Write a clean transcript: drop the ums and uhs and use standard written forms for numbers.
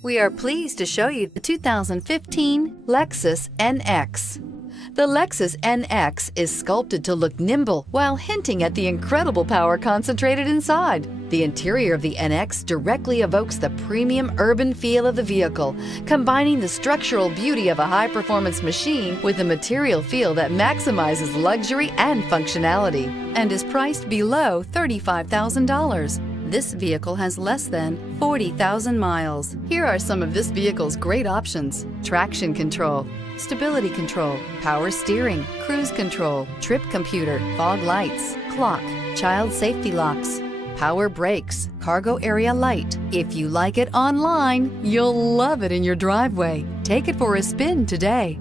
We are pleased to show you the 2015 Lexus NX. The Lexus NX is sculpted to look nimble while hinting at the incredible power concentrated inside. The interior of the NX directly evokes the premium urban feel of the vehicle, combining the structural beauty of a high-performance machine with a material feel that maximizes luxury and functionality, and is priced below $35,000. This vehicle has less than 40,000 miles. Here are some of this vehicle's great options: traction control, stability control, power steering, cruise control, trip computer, fog lights, clock, child safety locks, power brakes, cargo area light. If you like it online, you'll love it in your driveway. Take it for a spin today.